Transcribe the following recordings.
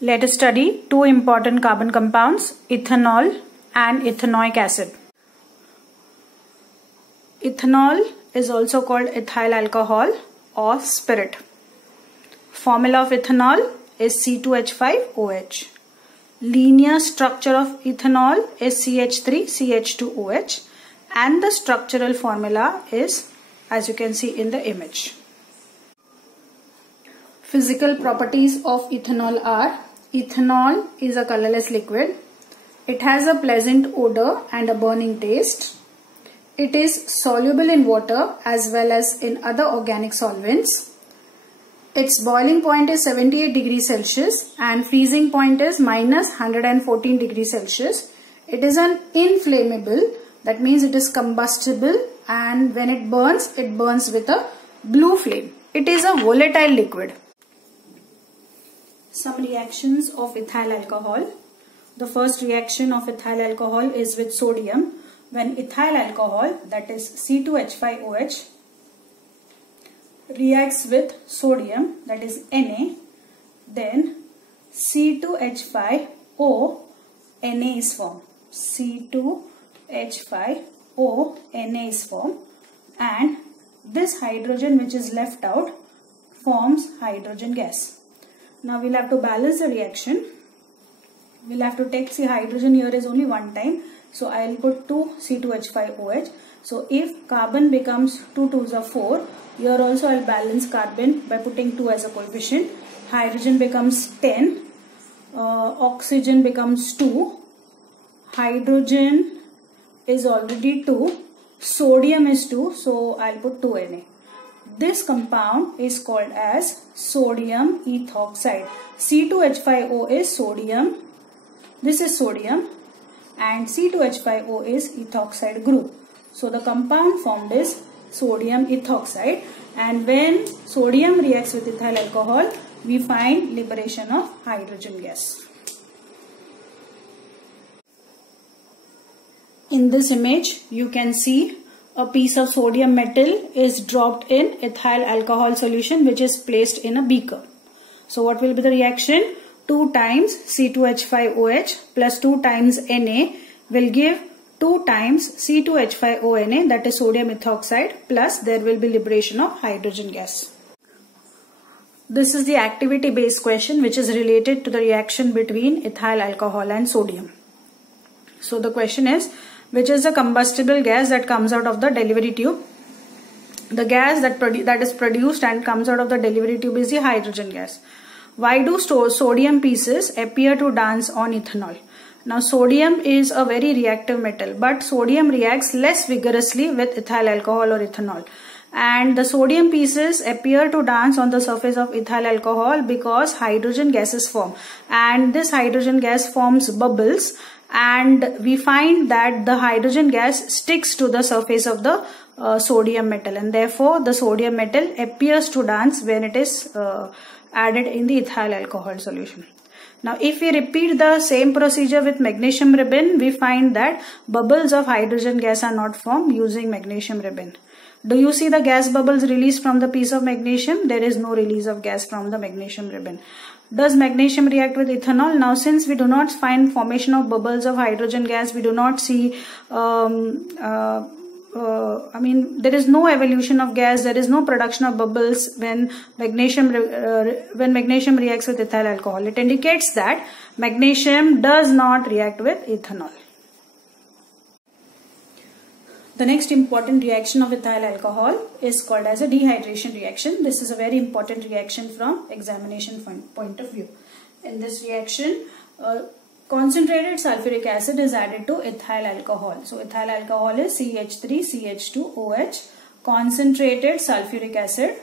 Let us study two important carbon compounds, ethanol and ethanoic acid. Ethanol is also called ethyl alcohol or spirit. Formula of ethanol is C2H5OH. Linear structure of ethanol is CH3CH2OH, and the structural formula is as you can see in the image. Physical properties of ethanol are: ethanol is a colorless liquid. It has a pleasant odor and a burning taste. It is soluble in water as well as in other organic solvents. Its boiling point is 78 degrees Celsius and freezing point is minus 114 degrees Celsius. It is an inflammable, that means it is combustible, and when it burns with a blue flame. It is a volatile liquid. Some reactions of ethyl alcohol. The first reaction of ethyl alcohol is with sodium. When ethyl alcohol, that is C2H5OH, reacts with sodium, that is Na, then C2H5O Na is formed. C2H5O Na is formed, and this hydrogen which is left out forms hydrogen gas. Now we'll have to balance the reaction. We'll have to take, see, hydrogen here is only one time, so I'll put 2 C2H5OH. So if carbon becomes 2 2s are 4, here also I'll balance carbon by putting 2 as a coefficient. Hydrogen becomes 10, oxygen becomes 2, hydrogen is already 2, sodium is 2, so I'll put 2Na. This compound is called as sodium ethoxide. C2H5O is sodium, this is sodium, and C2H5O is ethoxide group. So the compound formed is sodium ethoxide, and when sodium reacts with ethyl alcohol, we find liberation of hydrogen gas. In this image, you can see a piece of sodium metal is dropped in ethyl alcohol solution which is placed in a beaker. So what will be the reaction? 2 times C2H5OH plus 2 times Na will give 2 times C2H5ONa, that is sodium ethoxide, plus there will be liberation of hydrogen gas. This is the activity based question which is related to the reaction between ethyl alcohol and sodium. So the question is, which is the combustible gas that comes out of the delivery tube? The gas that is produced and comes out of the delivery tube is the hydrogen gas. Why do sodium pieces appear to dance on ethanol? Now sodium is a very reactive metal, but sodium reacts less vigorously with ethyl alcohol or ethanol. And the sodium pieces appear to dance on the surface of ethyl alcohol because hydrogen gases form. And this hydrogen gas forms bubbles, and we find that the hydrogen gas sticks to the surface of the sodium metal, and therefore the sodium metal appears to dance when it is added in the ethyl alcohol solution. Now if we repeat the same procedure with magnesium ribbon, we find that bubbles of hydrogen gas are not formed using magnesium ribbon. Do you see the gas bubbles released from the piece of magnesium? There is no release of gas from the magnesium ribbon. Does magnesium react with ethanol? Now since we do not find formation of bubbles of hydrogen gas, we do not see there is no evolution of gas, there is no production of bubbles when magnesium reacts with ethyl alcohol. It indicates that magnesium does not react with ethanol. The next important reaction of ethyl alcohol is called as a dehydration reaction. This is a very important reaction from examination point of view. In this reaction, concentrated sulfuric acid is added to ethyl alcohol. So ethyl alcohol is CH3CH2OH. Concentrated sulfuric acid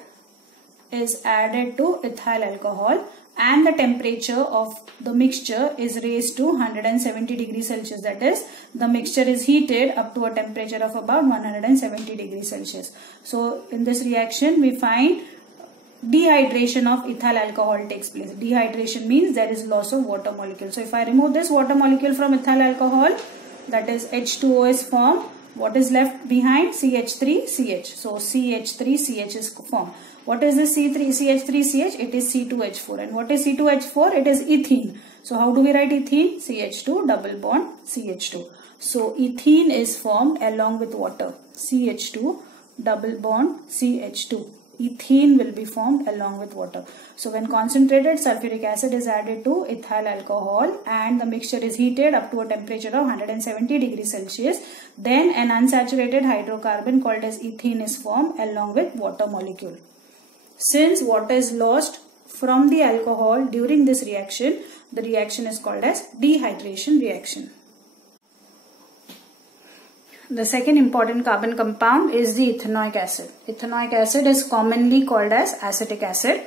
is added to ethyl alcohol, and the temperature of the mixture is raised to 170 degrees Celsius. That is, the mixture is heated up to a temperature of about 170 degrees Celsius. So in this reaction, we find dehydration of ethyl alcohol takes place. Dehydration means there is loss of water molecule. So if I remove this water molecule from ethyl alcohol, that is H2O is formed. What is left behind? CH3CH. So CH3CH is formed. What is this CH3CH? It is C2H4. And what is C2H4? It is ethene. So how do we write ethene? CH2 double bond CH2. So ethene is formed along with water. CH2 double bond CH2. Ethene will be formed along with water. So when concentrated sulfuric acid is added to ethyl alcohol and the mixture is heated up to a temperature of 170 degrees Celsius, then an unsaturated hydrocarbon called as ethene is formed along with water molecule. Since water is lost from the alcohol during this reaction, the reaction is called as dehydration reaction. The second important carbon compound is the ethanoic acid. Ethanoic acid is commonly called as acetic acid.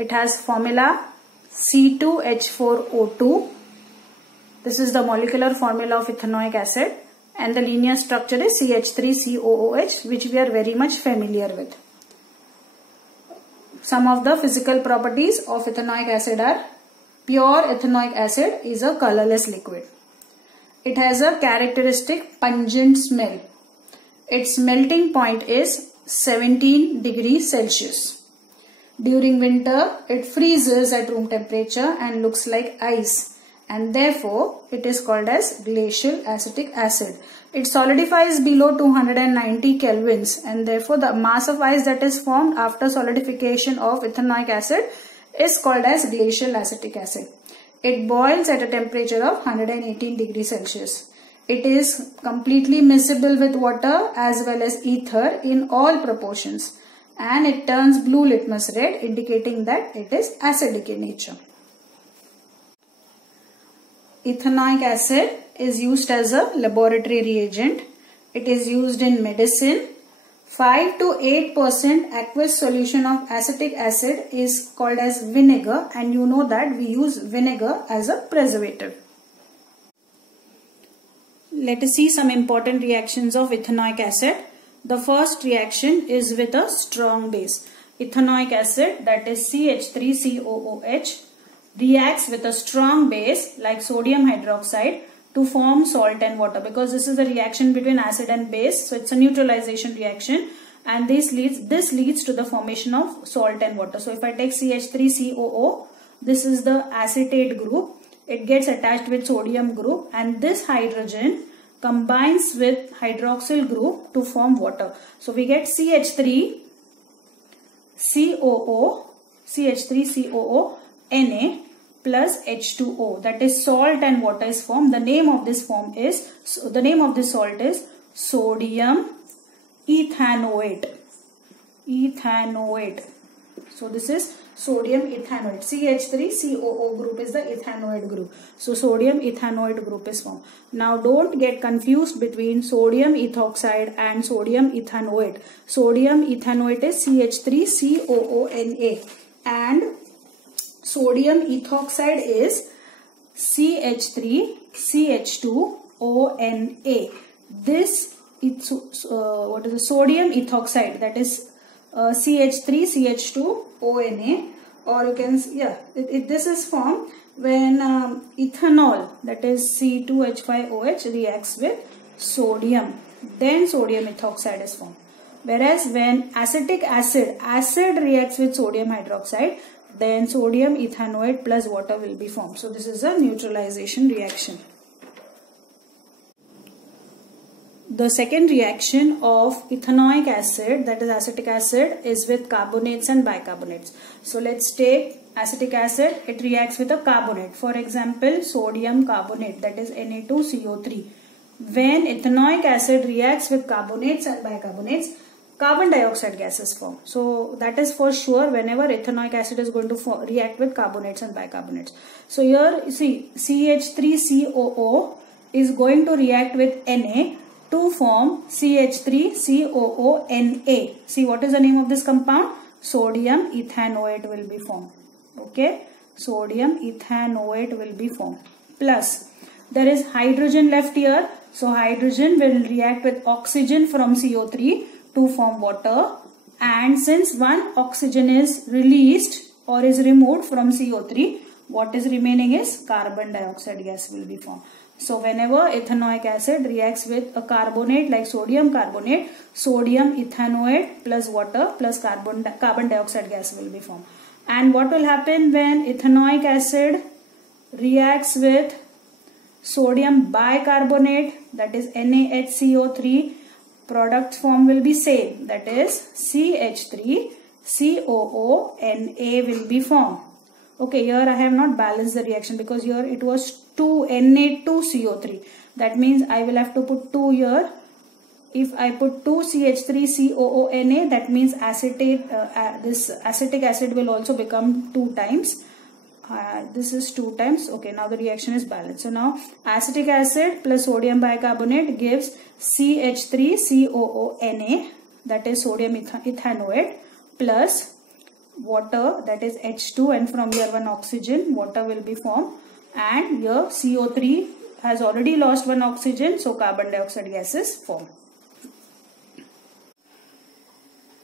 It has formula C2H4O2. This is the molecular formula of ethanoic acid, and the linear structure is CH3COOH, which we are very much familiar with. Some of the physical properties of ethanoic acid are: pure ethanoic acid is a colorless liquid. It has a characteristic pungent smell. Its melting point is 17 degrees Celsius. During winter, it freezes at room temperature and looks like ice, and therefore it is called as glacial acetic acid. It solidifies below 290 kelvins, and therefore the mass of ice that is formed after solidification of ethanoic acid is called as glacial acetic acid. It boils at a temperature of 118 degrees Celsius. It is completely miscible with water as well as ether in all proportions, and it turns blue litmus red, indicating that it is acidic in nature. Ethanoic acid is used as a laboratory reagent. It is used in medicine. 5 to 8% aqueous solution of acetic acid is called as vinegar, and you know that we use vinegar as a preservative. Let us see some important reactions of ethanoic acid. The first reaction is with a strong base. Ethanoic acid, that is CH3COOH, reacts with a strong base like sodium hydroxide to form salt and water, because this is a reaction between acid and base, so it's a neutralization reaction, and this leads to the formation of salt and water. So if I take CH3COO, this is the acetate group. It gets attached with sodium group, and this hydrogen combines with hydroxyl group to form water. So we get CH3COO Na plus H2O, that is salt and water is formed. The name of this salt is sodium ethanoate. So this is sodium ethanoate. CH3COO group is the ethanoate group. So sodium ethanoate group is formed. Now don't get confused between sodium ethoxide and sodium ethanoate. Sodium ethanoate is CH3COONA, and sodium ethoxide is CH3CH2ONA. This what is the sodium ethoxide, that is CH3CH2ONA, or you can this is formed when ethanol, that is C2H5OH, reacts with sodium, then sodium ethoxide is formed. Whereas when acetic acid reacts with sodium hydroxide, then sodium ethanoate plus water will be formed. So this is a neutralization reaction. The second reaction of ethanoic acid, that is acetic acid, is with carbonates and bicarbonates. So let's take acetic acid. It reacts with a carbonate. For example, sodium carbonate, that is Na2CO3. When ethanoic acid reacts with carbonates and bicarbonates, carbon dioxide gas is formed. So that is for sure whenever ethanoic acid is going to react with carbonates and bicarbonates. So here you see CH3COO is going to react with Na to form CH3COONA. See, what is the name of this compound? Sodium ethanoate will be formed. Okay, sodium ethanoate will be formed. Plus, there is hydrogen left here. So hydrogen will react with oxygen from CO3 to form water, and since one oxygen is released or is removed from CO3, what is remaining is carbon dioxide gas will be formed. So whenever ethanoic acid reacts with a carbonate like sodium carbonate, sodium ethanoate plus water plus carbon dioxide gas will be formed. And what will happen when ethanoic acid reacts with sodium bicarbonate, that is NaHCO3, product form will be same, that is CH3COO Na will be formed. Okay, here I have not balanced the reaction because here it was 2 Na2CO3. That means I will have to put 2 here. If I put 2 CH3COO Na, that means acetate, this acetic acid will also become 2 times. This is 2 times. Okay, now the reaction is balanced. So now acetic acid plus sodium bicarbonate gives CH3COO Na, that is sodium ethanoate, plus water, that is H2, and from here one oxygen, water will be formed, and here CO3 has already lost one oxygen, so carbon dioxide gas is formed.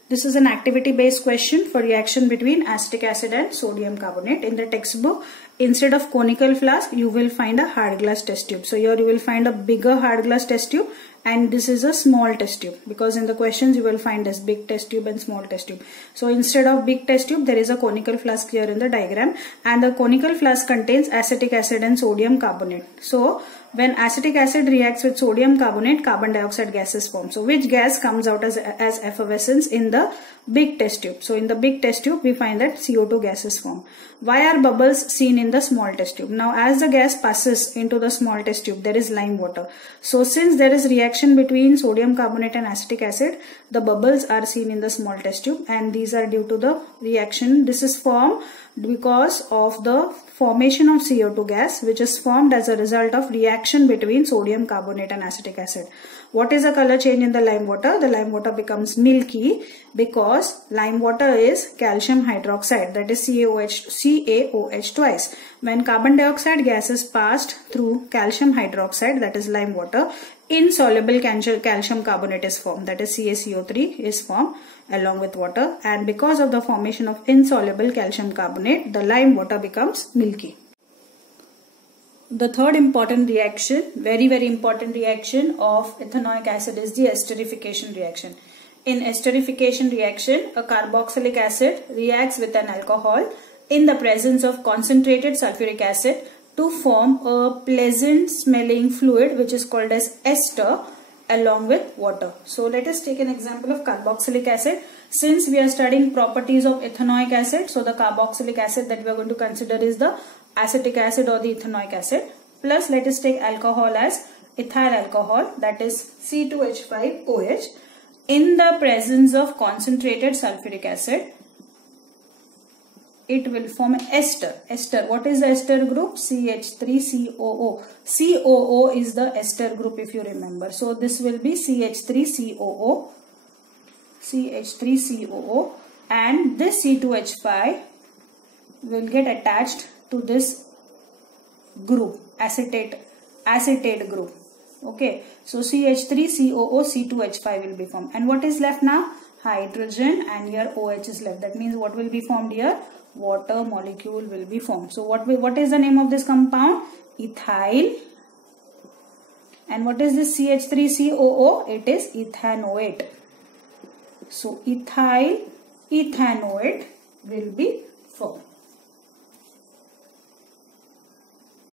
This is an activity based question for reaction between acetic acid and sodium carbonate. In the textbook, instead of conical flask, you will find a hard glass test tube. So here you will find a bigger hard glass test tube, and this is a small test tube, because in the questions you will find this big test tube and small test tube. So instead of big test tube, there is a conical flask here in the diagram, and the conical flask contains acetic acid and sodium carbonate. So when acetic acid reacts with sodium carbonate, carbon dioxide gas is formed. So which gas comes out as effervescence in the big test tube? So in the big test tube, we find that CO2 gas is formed. Why are bubbles seen in the small test tube? Now as the gas passes into the small test tube, there is lime water. So since there is reaction between sodium carbonate and acetic acid, the bubbles are seen in the small test tube, and these are due to the reaction. This is formed because of the formation of CO2 gas, which is formed as a result of reaction between sodium carbonate and acetic acid. What is the color change in the lime water? The lime water becomes milky because lime water is calcium hydroxide, that is CaOH twice. When carbon dioxide gas is passed through calcium hydroxide, that is lime water, insoluble calcium carbonate is formed, that is CaCO3 is formed along with water, and because of the formation of insoluble calcium carbonate, the lime water becomes milky. The third important reaction, very important reaction of ethanoic acid is the esterification reaction. In esterification reaction, a carboxylic acid reacts with an alcohol in the presence of concentrated sulfuric acid to form a pleasant smelling fluid which is called as ester along with water. So let us take an example of carboxylic acid. Since we are studying properties of ethanoic acid, so the carboxylic acid that we are going to consider is the acetic acid or the ethanoic acid. Plus let us take alcohol as ethyl alcohol, that is C2H5OH. In the presence of concentrated sulfuric acid, it will form an ester. Ester, what is the ester group? CH3COO. COO is the ester group if you remember. So this will be CH3COO. CH3COO, and this C2H5 will get attached to this group, acetate group. Okay, so CH3COO, C2H5 will be formed. And what is left now? Hydrogen, and here OH is left. That means what will be formed here? Water molecule will be formed. So what is the name of this compound? Ethyl. And what is this CH3COO? It is ethanoate. So ethyl ethanoate will be formed.